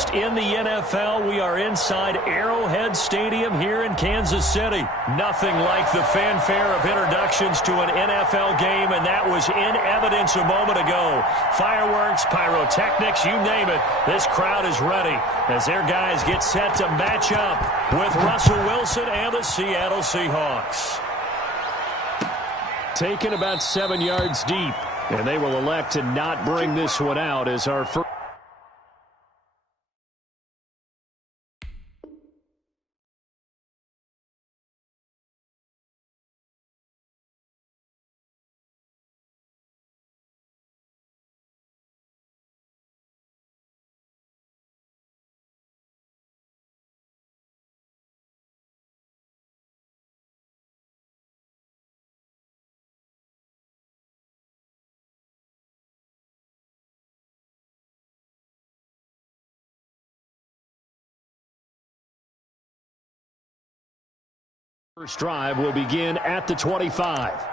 latest in the NFL. We are inside Arrowhead Stadium here in Kansas City. Nothing like the fanfare of introductions to an NFL game, and that was in evidence a moment ago. Fireworks, pyrotechnics, you name it. This crowd is ready as their guys get set to match up with Russell Wilson and the Seattle Seahawks. Taken about 7 yards deep, and they will elect to not bring this one out as our first. First drive will begin at the 25.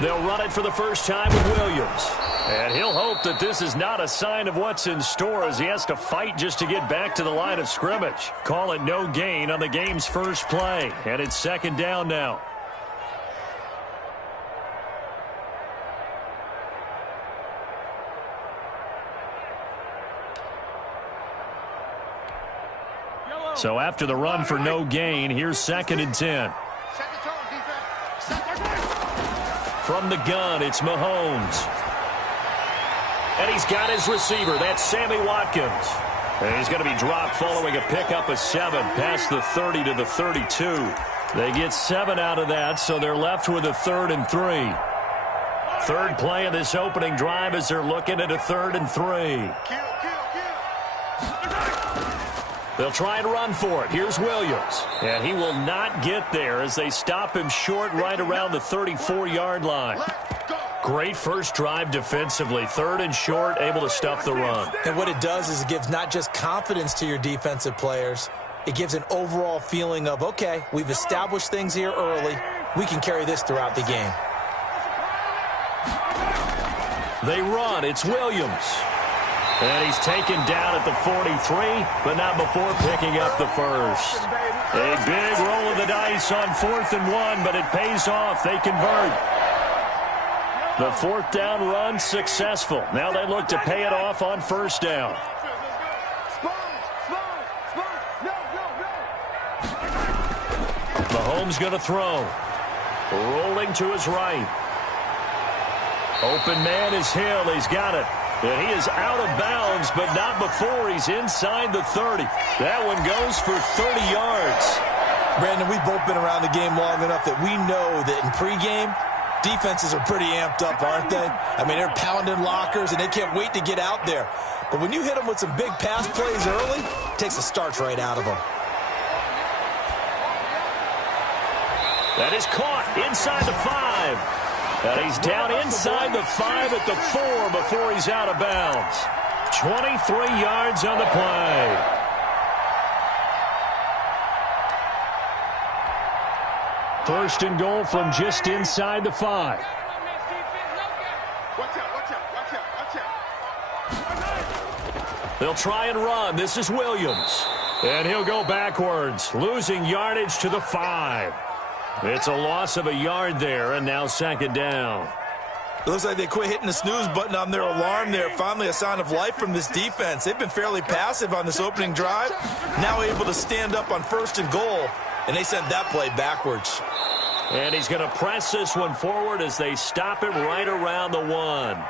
They'll run it for the first time with Williams. And he'll hope that this is not a sign of what's in store as he has to fight just to get back to the line of scrimmage. Call it no gain on the game's first play. And it's second down now. So after the run for no gain, here's 2nd and 10. From the gun, it's Mahomes. And he's got his receiver. That's Sammy Watkins. And he's going to be dropped following a pickup of 7 past the 30 to the 32. They get 7 out of that, so they're left with a 3rd and 3. Third play of this opening drive as they're looking at a 3rd and 3. They'll try and run for it. Here's Williams. And he will not get there as they stop him short right around the 34-yard line. Great first drive defensively. 3rd and short, able to stuff the run. And what it does is it gives not just confidence to your defensive players, it gives an overall feeling of, okay, we've established things here early. We can carry this throughout the game. They run. It's Williams. And he's taken down at the 43, but not before picking up the first. A big roll of the dice on 4th and 1, but it pays off. They convert. The 4th down run successful. Now they look to pay it off on 1st down. Mahomes going to throw. Rolling to his right. Open man is Hill. He's got it. And he is out of bounds, but not before he's inside the 30. That one goes for 30 yards. Brandon, we've both been around the game long enough that we know that in pregame, defenses are pretty amped up, aren't they? I mean, they're pounding lockers, and they can't wait to get out there. But when you hit them with some big pass plays early, it takes the starch right out of them. That is caught inside the 5. And he's down inside the 5 at the 4 before he's out of bounds. 23 yards on the play. First and goal from just inside the 5. They'll try and run. This is Williams. And he'll go backwards, losing yardage to the 5. It's a loss of a yard there, and now 2nd down. It looks like they quit hitting the snooze button on their alarm there. Finally a sign of life from this defense. They've been fairly passive on this opening drive. Now able to stand up on 1st and goal, and they sent that play backwards. And he's going to press this one forward as they stop him right around the 1.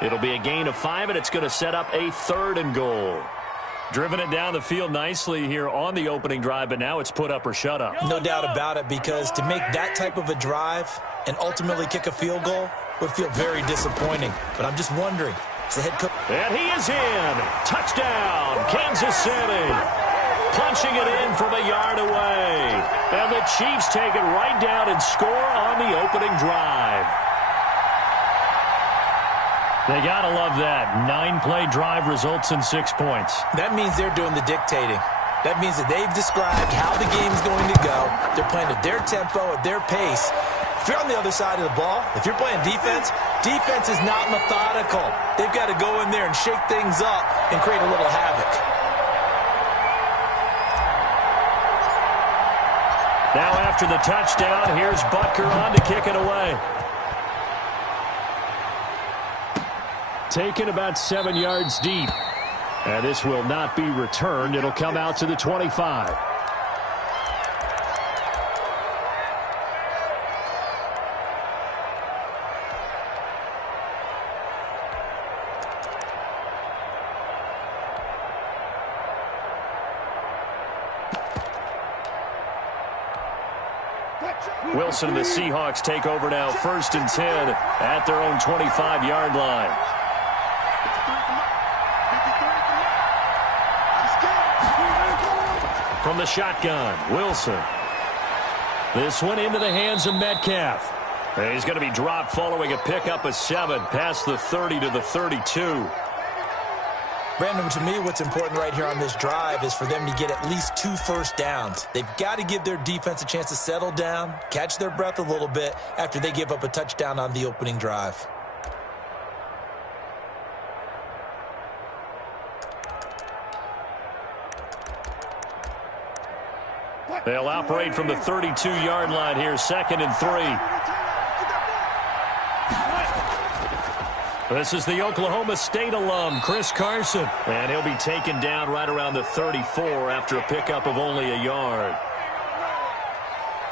It'll be a gain of 5, and it's going to set up a 3rd and goal. Driven it down the field nicely here on the opening drive, but now it's put up or shut up. No doubt about it, because to make that type of a drive and ultimately kick a field goal would feel very disappointing. But I'm just wondering, is the head coach... And he is in. Touchdown, Kansas City. punching it in from a yard away. And the Chiefs take it right down and score on the opening drive. They got to love that. 9-play drive results in 6 points. That means they're doing the dictating. That means that they've described how the game's going to go. They're playing at their tempo, at their pace. If you're on the other side of the ball, if you're playing defense, defense is not methodical. They've got to go in there and shake things up and create a little havoc. Now after the touchdown, here's Butker on to kick it away. Taken about 7 yards deep. And this will not be returned. It'll come out to the 25. Wilson and the Seahawks take over now, 1st and 10 at their own 25-yard line. From the shotgun, Wilson. This one into the hands of Metcalf. And he's going to be dropped following a pickup of 7 past the 30 to the 32. Brandon, to me, what's important right here on this drive is for them to get at least 2 first downs. They've got to give their defense a chance to settle down, catch their breath a little bit after they give up a touchdown on the opening drive. They'll operate from the 32-yard line here, 2nd and 3. This is the Oklahoma State alum, Chris Carson. And he'll be taken down right around the 34 after a pickup of only a yard.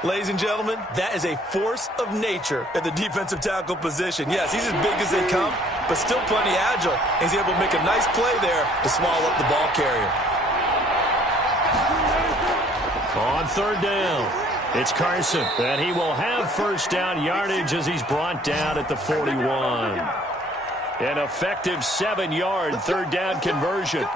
Ladies and gentlemen, that is a force of nature at the defensive tackle position. Yes, he's as big as they come, but still plenty agile. He's able to make a nice play there to swallow up the ball carrier. On 3rd down, it's Carson, and he will have 1st down yardage as he's brought down at the 41. An effective 7-yard 3rd down conversion.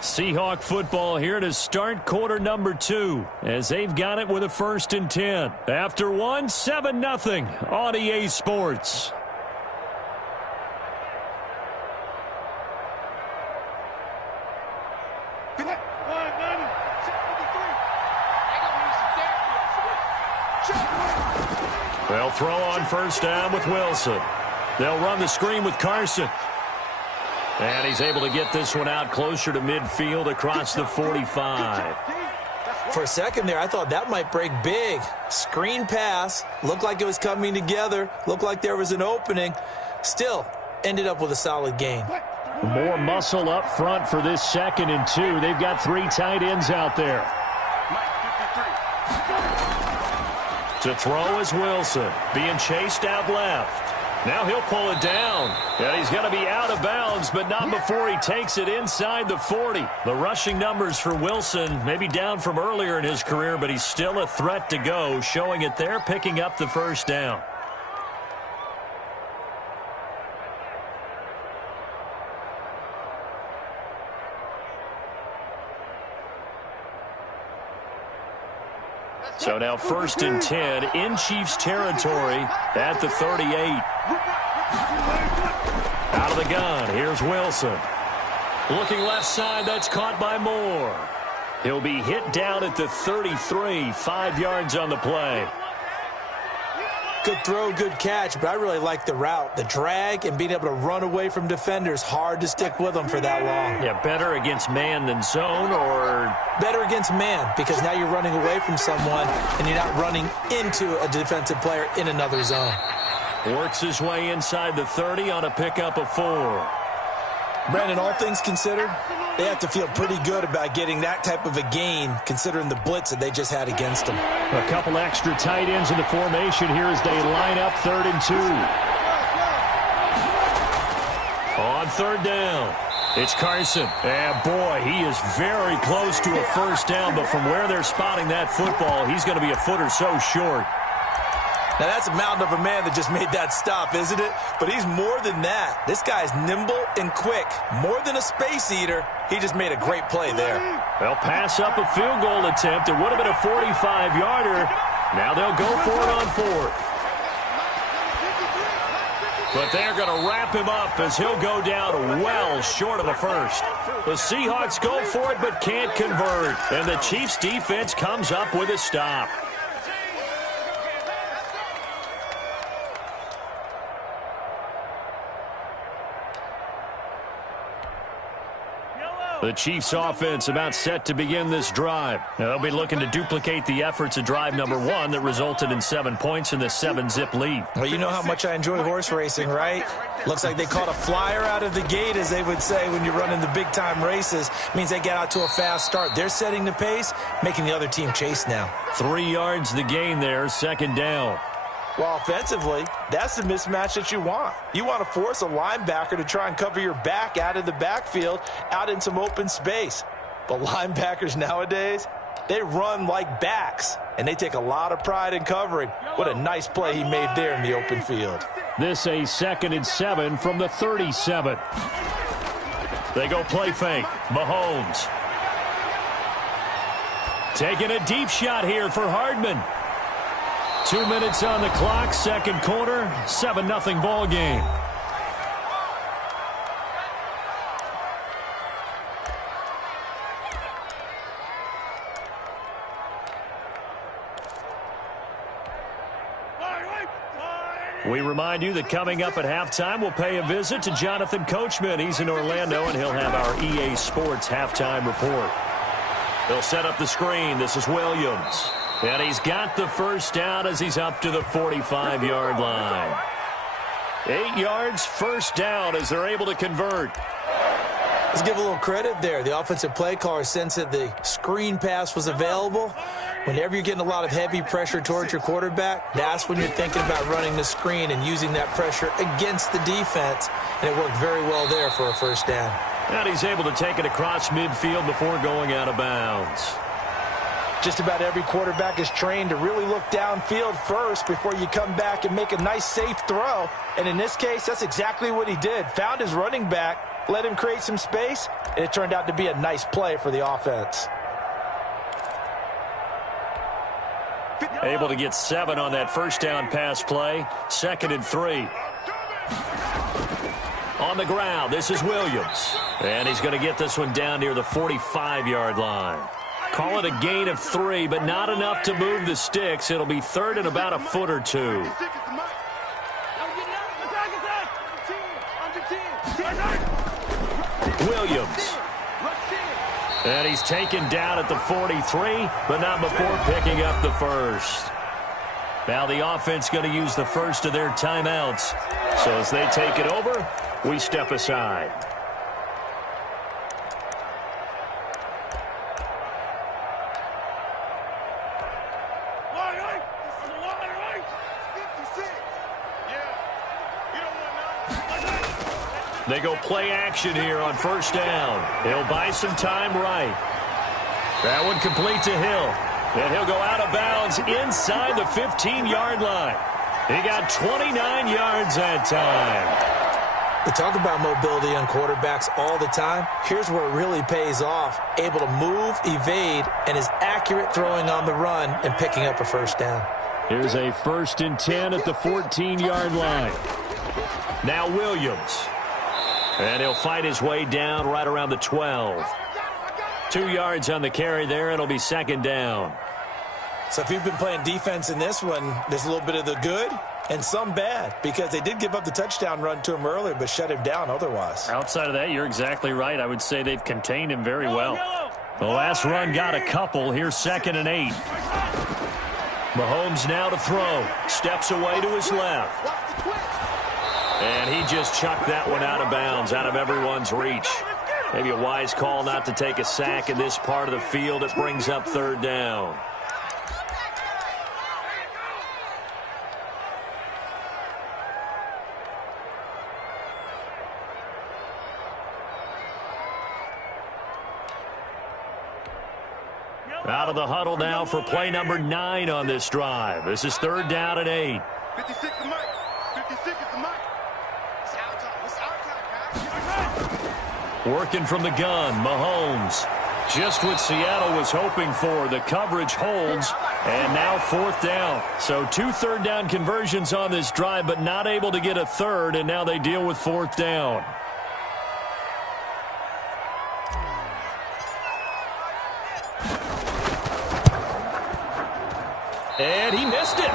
Seahawk football here to start quarter number 2 as they've got it with a 1st and 10. After 1, 7-0 on EA Sports. They'll throw on 1st down with Wilson. They'll run the screen with Carson. And he's able to get this one out closer to midfield across the 45. For a second there, I thought that might break big. Screen pass. Looked like it was coming together. Looked like there was an opening. Still, ended up with a solid gain. More muscle up front for this 2nd and 2. They've got 3 tight ends out there. To throw is Wilson, being chased out left. Now he'll pull it down. And he's going to be out of bounds, but not before he takes it inside the 40. The rushing numbers for Wilson maybe down from earlier in his career, but he's still a threat to go, showing it there, picking up the 1st down. So now 1st and 10 in Chiefs territory at the 38. Out of the gun, here's Wilson. Looking left side, that's caught by Moore. He'll be hit down at the 33, 5 yards on the play. Good throw, good catch, but I really like the route. The drag and being able to run away from defenders, hard to stick with them for that long. Yeah, better against man than zone, or? Better against man, because now you're running away from someone and you're not running into a defensive player in another zone. Works his way inside the 30 on a pickup of 4. Brandon, all things considered, they have to feel pretty good about getting that type of a gain, considering the blitz that they just had against them. A couple extra tight ends in the formation here as they line up 3rd and 2. On 3rd down, it's Carson. And boy, he is very close to a 1st down, but from where they're spotting that football, he's going to be a foot or so short. Now, that's a mountain of a man that just made that stop, isn't it? But he's more than that. This guy's nimble and quick. More than a space eater, he just made a great play there. They'll pass up a field goal attempt. It would have been a 45-yarder. Now they'll go for it on fourth. But they're going to wrap him up as he'll go down well short of a first. The Seahawks go for it but can't convert. And the Chiefs' defense comes up with a stop. The Chiefs' offense about set to begin this drive. Now, they'll be looking to duplicate the efforts of drive number 1 that resulted in 7 points in the 7-zip lead. Well, you know how much I enjoy horse racing, right? Looks like they caught a flyer out of the gate, as they would say when you're running the big-time races. Means they get out to a fast start. They're setting the pace, making the other team chase now. 3 yards the gain there, second down. Well, offensively, that's the mismatch that you want. You want to force a linebacker to try and cover your back out of the backfield, out in some open space. But linebackers nowadays, they run like backs, and they take a lot of pride in covering. What a nice play he made there in the open field. This a 2nd and 7 from the 37. They go play fake. Mahomes. Taking a deep shot here for Hardman. 2 minutes on the clock, second quarter, 7-0 ball game. We remind you that coming up at halftime, we'll pay a visit to Jonathan Coachman. He's in Orlando, and he'll have our EA Sports halftime report. They'll set up the screen. This is Williams. And he's got the first down as he's up to the 45-yard line. 8 yards, first down as they're able to convert. Let's give a little credit there. The offensive play caller sensed that the screen pass was available. Whenever you're getting a lot of heavy pressure towards your quarterback, that's when you're thinking about running the screen and using that pressure against the defense. And it worked very well there for a first down. And he's able to take it across midfield before going out of bounds. Just about every quarterback is trained to really look downfield first before you come back and make a nice, safe throw. And in this case, that's exactly what he did. Found his running back, let him create some space, and it turned out to be a nice play for the offense. Able to get 7 on that first down pass play. 2nd and 3. On the ground, this is Williams. And he's going to get this one down near the 45-yard line. Call it a gain of 3, but not enough to move the sticks. It'll be 3rd and about a foot or 2. Williams. And he's taken down at the 43, but not before picking up the first. Now the offense going to use the first of their timeouts. So as they take it over, we step aside. They go play action here on first down. He'll buy some time right. That one complete to Hill. And he'll go out of bounds inside the 15-yard line. He got 29 yards that time. We talk about mobility on quarterbacks all the time. Here's where it really pays off. Able to move, evade, and is accurate throwing on the run and picking up a first down. Here's a 1st and 10 at the 14-yard line. Now Williams. And he'll fight his way down right around the 12. 2 yards on the carry there. It'll be 2nd down. So if you've been playing defense in this one, there's a little bit of the good and some bad, because they did give up the touchdown run to him earlier but shut him down otherwise. Outside of that, you're exactly right. I would say they've contained him very well. The last run got a couple. Here's 2nd and 8. Mahomes now to throw. Steps away to his left. And he just chucked that one out of bounds, out of everyone's reach. Maybe a wise call not to take a sack in this part of the field. It brings up 3rd down. Out of the huddle now for play number 9 on this drive. This is 3rd down and 8. 56 is Mike. 56 is the Mike. It's our time. It's our time, guys. Working from the gun, Mahomes. Just what Seattle was hoping for. The coverage holds, and now 4th down. So 2 third-down conversions on this drive, but not able to get a third, and now they deal with 4th down. And he missed it.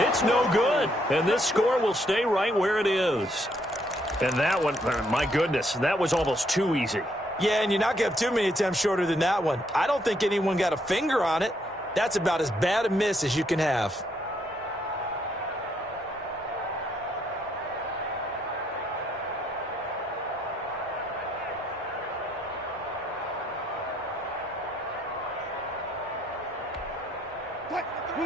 It's no good. And this score will stay right where it is. And that one, my goodness, that was almost too easy. Yeah, and you're not going to have too many attempts shorter than that one. I don't think anyone got a finger on it. That's about as bad a miss as you can have.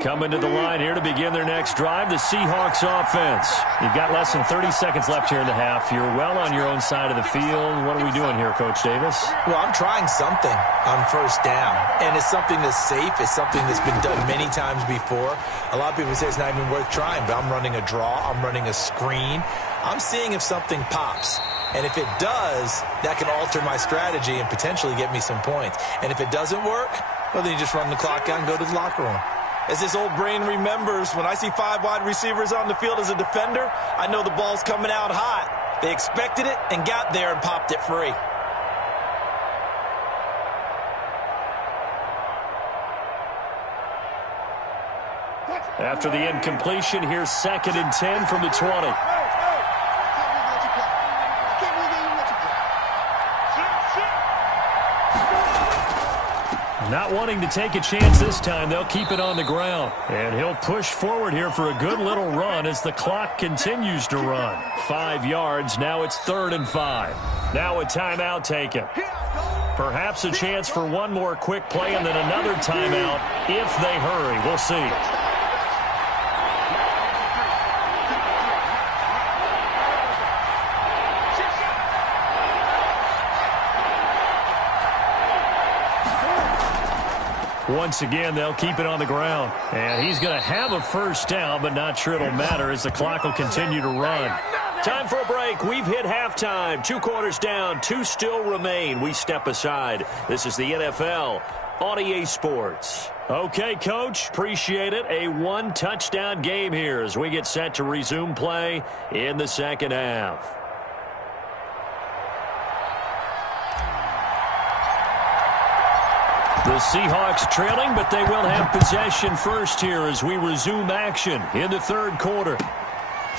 Coming to the line here to begin their next drive, the Seahawks offense. You've got less than 30 seconds left here in the half. You're well on your own side of the field. What are we doing here, Coach Davis? Well, I'm trying something on 1st down, and it's something that's safe. It's something that's been done many times before. A lot of people say it's not even worth trying, but I'm running a draw. I'm running a screen. I'm seeing if something pops. And if it does, that can alter my strategy and potentially get me some points. And if it doesn't work, well, then you just run the clock out and go to the locker room. As this old brain remembers, when I see 5 wide receivers on the field as a defender, I know the ball's coming out hot. They expected it and got there and popped it free. After the incompletion, here's 2nd and 10 from the 20. Not wanting to take a chance this time, they'll keep it on the ground. And he'll push forward here for a good little run as the clock continues to run. 5 yards, now it's 3rd and 5. Now a timeout taken. Perhaps a chance for one more quick play and then another timeout if they hurry. We'll see. Once again, they'll keep it on the ground. And he's going to have a 1st down, but not sure it'll matter as the clock will continue to run. Time for a break. We've hit halftime. 2 quarters down, 2 still remain. We step aside. This is the NFL on EA Sports. Okay, Coach, appreciate it. A 1-touchdown game here as we get set to resume play in the 2nd half. The Seahawks trailing, but they will have possession first here as we resume action in the 3rd quarter.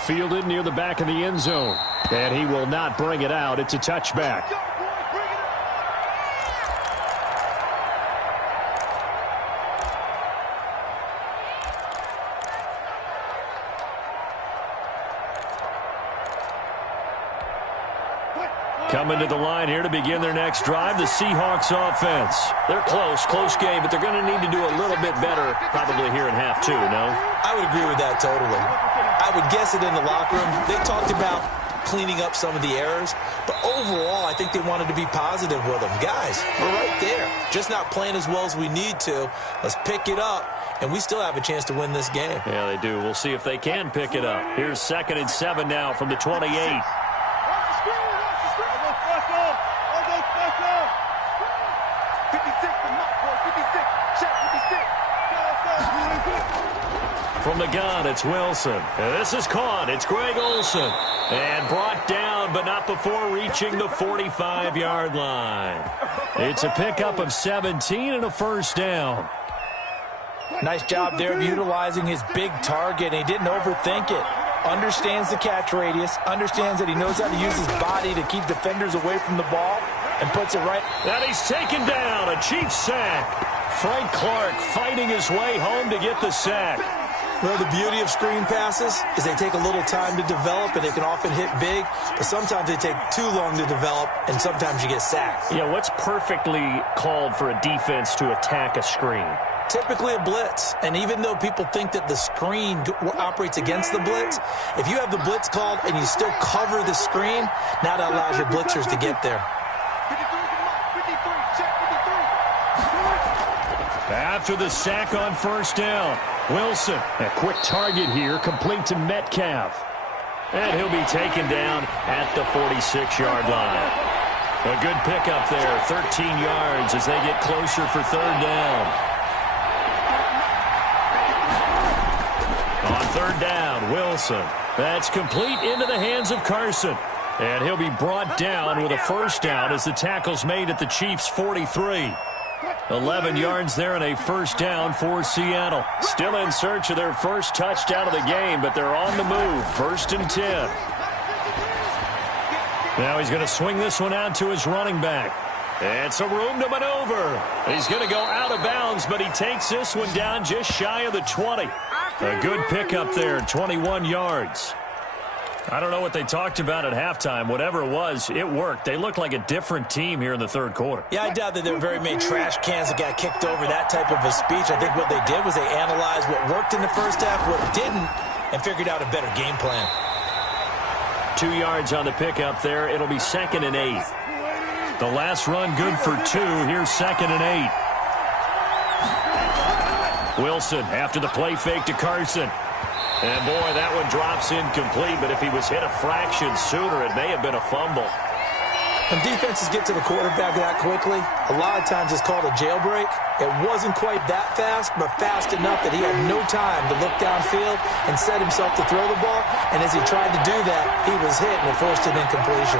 Fielded near the back of the end zone. And he will not bring it out. It's a touchback. Coming to the line here to begin their next drive, the Seahawks offense. They're close game, but they're going to need to do a little bit better probably here in half 2, no? I would agree with that totally. I would guess it in the locker room. They talked about cleaning up some of the errors, but overall, I think they wanted to be positive with them. Guys, we're right there. Just not playing as well as we need to. Let's pick it up, and we still have a chance to win this game. Yeah, they do. We'll see if they can pick it up. Here's 2nd and 7 now from the 28. From the gun, it's Wilson. And this is caught. It's Greg Olsen. And brought down, but not before reaching the 45-yard line. It's a pickup of 17 and a 1st down. Nice job there of utilizing his big target. He didn't overthink it. Understands the catch radius. Understands that he knows how to use his body to keep defenders away from the ball. And puts it right. And he's taken down. A Chiefs sack. Frank Clark fighting his way home to get the sack. Well, the beauty of screen passes is they take a little time to develop, and they can often hit big, but sometimes they take too long to develop, and sometimes you get sacked. Yeah, what's perfectly called for a defense to attack a screen? Typically a blitz, and even though people think that the screen operates against the blitz, if you have the blitz called and you still cover the screen, now that allows your blitzers to get there. After the sack on first down, Wilson, a quick target here, complete to Metcalf. And he'll be taken down at the 46-yard line. A good pickup there, 13 yards as they get closer for third down. On third down, Wilson. That's complete into the hands of Carson. And he'll be brought down with a first down as the tackle's made at the Chiefs' 43. 11 yards there and a first down for Seattle. Still in search of their first touchdown of the game, but they're on the move. First and 10. Now he's going to swing this one out to his running back. And some room to maneuver. He's going to go out of bounds, but he takes this one down just shy of the 20. A good pickup there, 21 yards. I don't know what they talked about at halftime. Whatever it was, it worked. They looked like a different team here in the third quarter. Yeah, I doubt that there were very many trash cans that got kicked over, that type of a speech. I think what they did was they analyzed what worked in the first half, what didn't, and figured out a better game plan. 2 yards on the pickup there. It'll be 2nd and 8. The last run good for 2. Here's 2nd and 8. Wilson after the play fake to Carson. And, boy, that one drops incomplete, but if he was hit a fraction sooner, it may have been a fumble. When defenses get to the quarterback that quickly, a lot of times it's called a jailbreak. It wasn't quite that fast, but fast enough that he had no time to look downfield and set himself to throw the ball. And as he tried to do that, he was hit and it forced an incompletion.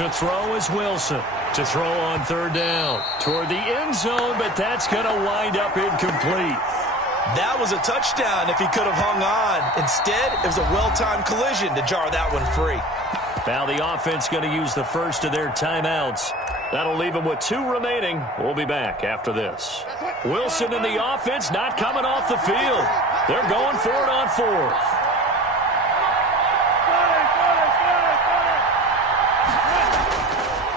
To throw is Wilson. To throw on third down. Toward the end zone, but that's going to wind up incomplete. That was a touchdown if he could have hung on. Instead, it was a well-timed collision to jar that one free. Now the offense going to use the first of their timeouts. That'll leave them with 2 remaining. We'll be back after this. Wilson and the offense not coming off the field. They're going for it on 4th.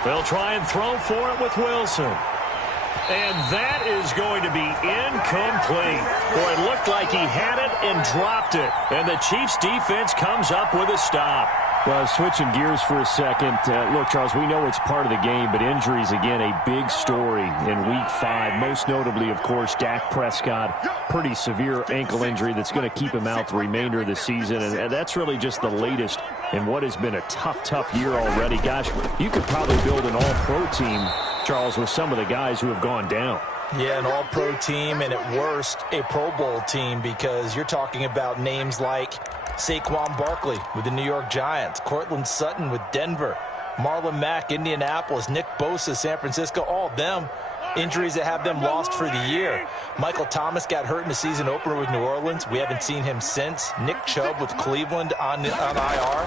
They'll try and throw for it with Wilson. And that is going to be incomplete. Boy, it looked like he had it and dropped it. And the Chiefs defense comes up with a stop. Well, switching gears for a second. Look, Charles, we know it's part of the game, but injuries, again, a big story in Week 5. Most notably, of course, Dak Prescott. Pretty severe ankle injury that's going to keep him out the remainder of the season. And that's really just the latest in what has been a tough year already. Gosh, you could probably build an all-pro team, Charles, with some of the guys who have gone down. Yeah, an all-pro team, and at worst, a Pro Bowl team, because you're talking about names like Saquon Barkley with the New York Giants, Cortland Sutton with Denver, Marlon Mack, Indianapolis, Nick Bosa, San Francisco, all of them injuries that have them lost for the year. Michael Thomas got hurt in the season opener with New Orleans. We haven't seen him since. Nick Chubb with Cleveland on IR.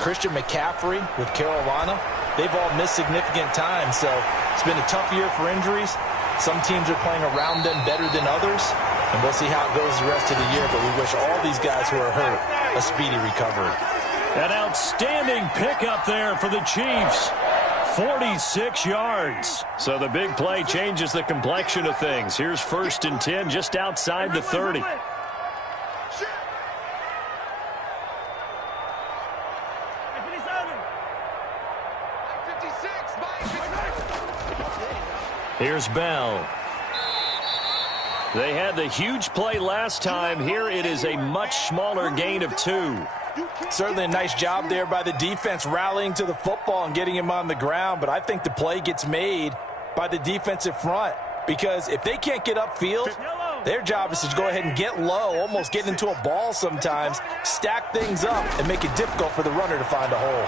Christian McCaffrey with Carolina. They've all missed significant time, so it's been a tough year for injuries. Some teams are playing around them better than others, and we'll see how it goes the rest of the year, but we wish all these guys who are hurt a speedy recovery. An outstanding pickup there for the Chiefs. 46 yards. So the big play changes the complexion of things. Here's 1st and 10 just outside the 30. Here's Bell. They had the huge play last time. Here it is a much smaller gain of 2. Certainly a nice job there by the defense rallying to the football and getting him on the ground, but I think the play gets made by the defensive front, because if they can't get upfield, their job is to go ahead and get low, almost get into a ball sometimes, stack things up, and make it difficult for the runner to find a hole.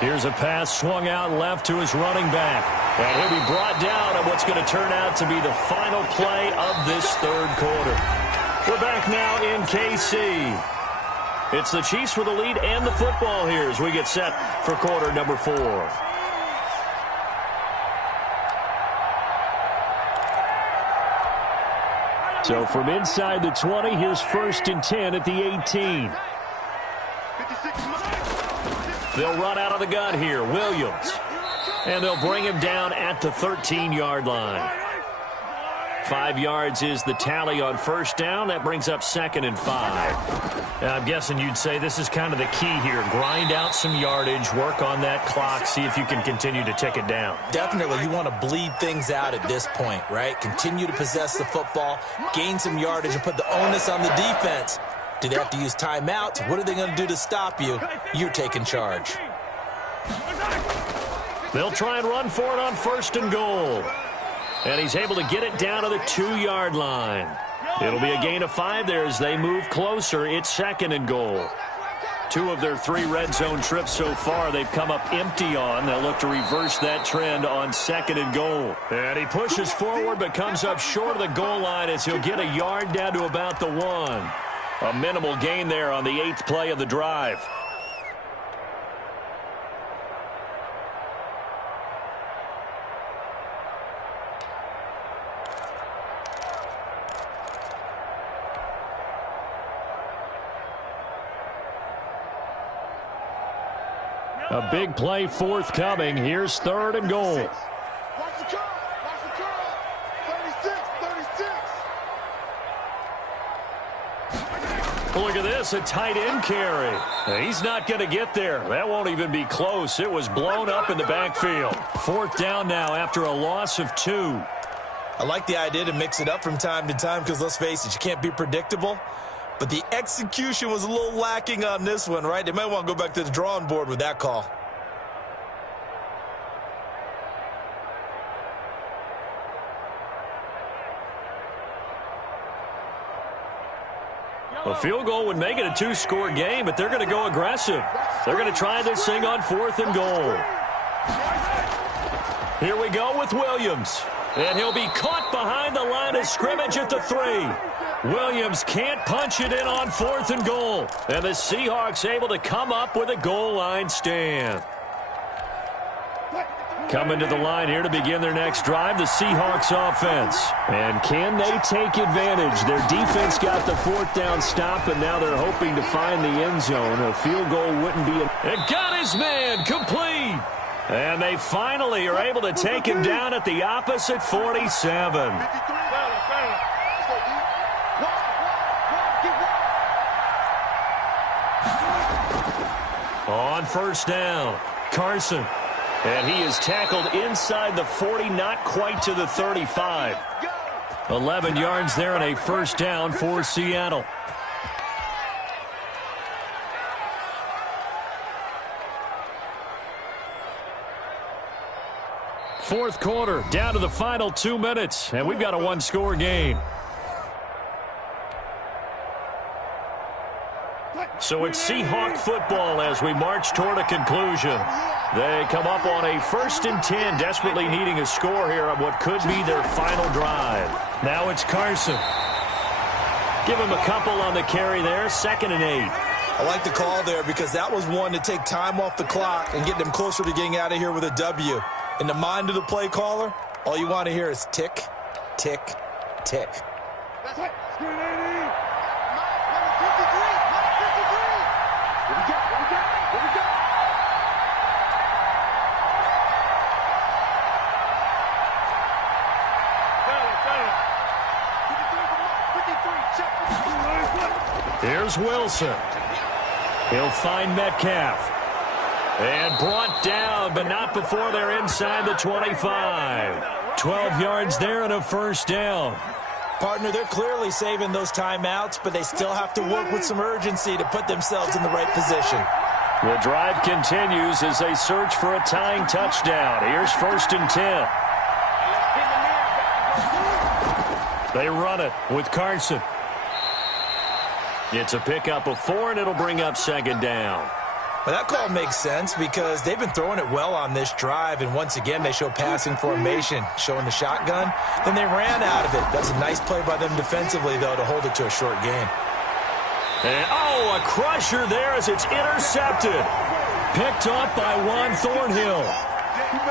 Here's a pass swung out left to his running back. And he'll be brought down on what's going to turn out to be the final play of this third quarter. We're back now in KC. It's the Chiefs with the lead and the football here as we get set for quarter number 4. So from inside the 20, here's 1st and 10 at the 18. They'll run out of the gun here. Williams. And they'll bring him down at the 13-yard line. 5 yards is the tally on first down. That brings up 2nd and 5. I'm guessing you'd say this is kind of the key here. Grind out some yardage, work on that clock, see if you can continue to tick it down. Definitely, you want to bleed things out at this point, right? Continue to possess the football, gain some yardage, and put the onus on the defense. Do they have to use timeouts? What are they going to do to stop you? You're taking charge. They'll try and run for it on 1st and goal. And he's able to get it down to the 2-yard line. It'll be a gain of 5 there as they move closer. It's 2nd and goal. 2 of their 3 red zone trips so far they've come up empty on. They'll look to reverse that trend on 2nd and goal. And he pushes forward but comes up short of the goal line as he'll get a yard down to about the 1. A minimal gain there on the 8th play of the drive. A big play forthcoming. Here's 3rd and goal. Watch the curl. Watch the curl. 36. Look at this, a tight end carry. He's not going to get there. That won't even be close. It was blown up in the backfield. 4th down now after a loss of 2. I like the idea to mix it up from time to time because, let's face it, you can't be predictable. But the execution was a little lacking on this one, right? They might want to go back to the drawing board with that call. A field goal would make it a 2-score game, but they're going to go aggressive. They're going to try this thing on 4th and goal. Here we go with Williams. And he'll be caught behind the line of scrimmage at the 3. Williams can't punch it in on 4th and goal. And the Seahawks able to come up with a goal line stand. Coming to the line here to begin their next drive, the Seahawks offense. And can they take advantage? Their defense got the 4th down stop, and now they're hoping to find the end zone. A field goal wouldn't be It got his man complete. And they finally are able to take him down at the opposite 47. On 1st down, Carson. And he is tackled inside the 40, not quite to the 35. 11 yards there and a 1st down for Seattle. Fourth quarter, down to the final 2 minutes, and we've got a 1-score game. So it's Seahawk football as we march toward a conclusion. They come up on a 1st and 10, desperately needing a score here on what could be their final drive. Now it's Carson. Give him a couple on the carry there, 2nd and 8. I like the call there because that was one to take time off the clock and get them closer to getting out of here with a W. In the mind of the play caller, all you want to hear is tick, tick, tick. That's it. Screen 80. Number 53. Number 53. Here we go. Here we go. Here we go. Here's Wilson. He'll find Metcalf. And brought down, but not before they're inside the 25. 12 yards there and a 1st down. Partner, they're clearly saving those timeouts, but they still have to work with some urgency to put themselves in the right position. The drive continues as they search for a tying touchdown. Here's 1st and 10. They run it with Carson. It's a pickup of 4, and it'll bring up 2nd down. Well, that call makes sense because they've been throwing it well on this drive, and once again they show passing formation, showing the shotgun. Then they ran out of it. That's a nice play by them defensively, though, to hold it to a short game. And, a crusher there as it's intercepted. Picked up by Juan Thornhill.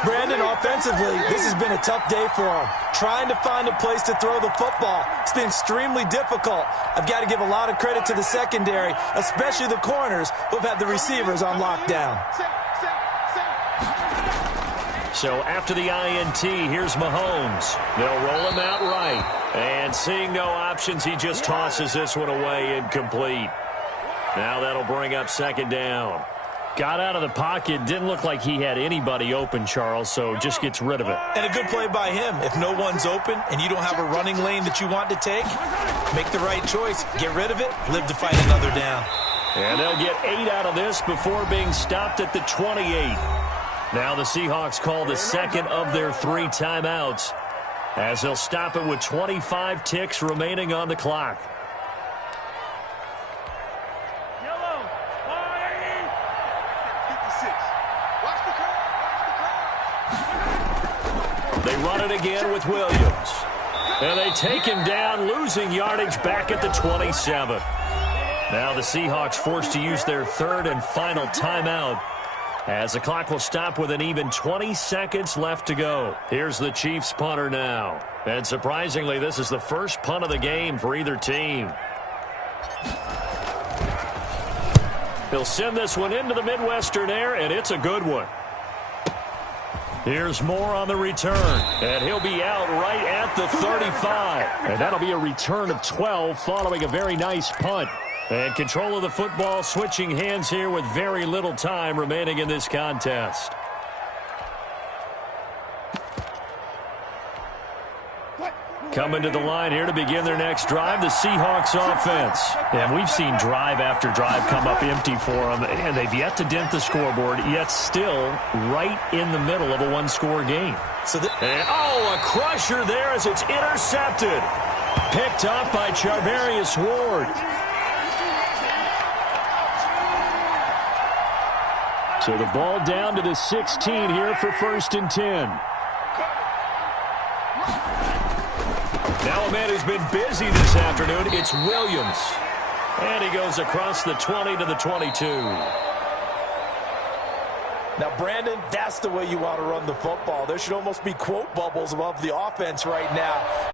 Brandon, offensively, this has been a tough day for them. Trying to find a place to throw the football. It's been extremely difficult. I've got to give a lot of credit to the secondary, especially the corners who have had the receivers on lockdown. So after the INT, here's Mahomes. They'll roll him out right. And seeing no options, he just tosses this one away incomplete. Now that'll bring up second down. Got out of the pocket. Didn't look like he had anybody open, Charles, so just gets rid of it. And a good play by him. If no one's open and you don't have a running lane that you want to take, make the right choice. Get rid of it. Live to fight another down. And they'll get 8 out of this before being stopped at the 28. Now the Seahawks call the second of their 3 timeouts as they'll stop it with 25 ticks remaining on the clock. They run it again with Williams. And they take him down, losing yardage back at the 27. Now the Seahawks forced to use their 3rd and final timeout as the clock will stop with an even 20 seconds left to go. Here's the Chiefs punter now. And surprisingly, this is the first punt of the game for either team. He'll send this one into the Midwestern air, and it's a good one. Here's Moore on the return, and he'll be out right at the 35. And that'll be a return of 12 following a very nice punt. And control of the football switching hands here with very little time remaining in this contest. Coming to the line here to begin their next drive, the Seahawks offense. And we've seen drive after drive come up empty for them, and they've yet to dent the scoreboard, yet still right in the middle of a one-score game. A crusher there as it's intercepted. Picked up by Charvarius Ward. So the ball down to the 16 here for 1st and 10. Now a man who's been busy this afternoon, it's Williams. And he goes across the 20 to the 22. Now, Brandon, that's the way you want to run the football. There should almost be quote bubbles above the offense right now